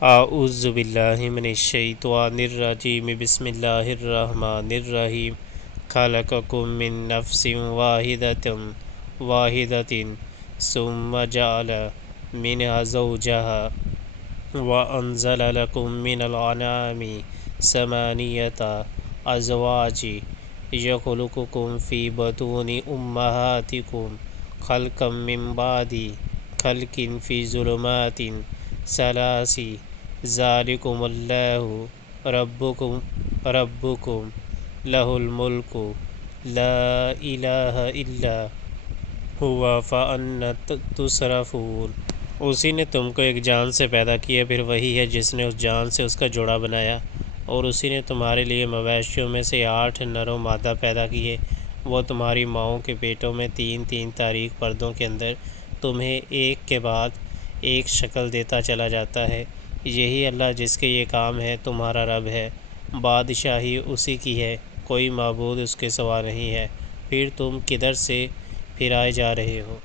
اعوذ باللہ من الشیطان الرجیم بسم اللہ الرحمن الرحیم خلقکم من نفس واحدۃ ثم جعل منها زوجها وانزل لکم من الانعام ثمانیۃ ازواج یخلقکم فی بطون امہاتکم خلقا من بعد خلق فی ظلمات ثلاث ذالکم اللہ ربکم لہ الملک لا الہ الا ہوا فأنا تصرفون۔ اسی نے تم کو ایک جان سے پیدا کیا، پھر وہی ہے جس نے اس جان سے اس کا جوڑا بنایا، اور اسی نے تمہارے لیے مویشیوں میں سے 8 نر و مادہ پیدا کیے۔ وہ تمہاری ماؤں کے پیٹوں میں 3 تاریک پردوں کے اندر تمہیں ایک کے بعد ایک شکل دیتا چلا جاتا ہے۔ یہی اللہ جس کے یہ کام ہے تمہارا رب ہے، بادشاہی اسی کی ہے، کوئی معبود اس کے سوا نہیں ہے۔ پھر تم کدھر سے پھرائے جا رہے ہو؟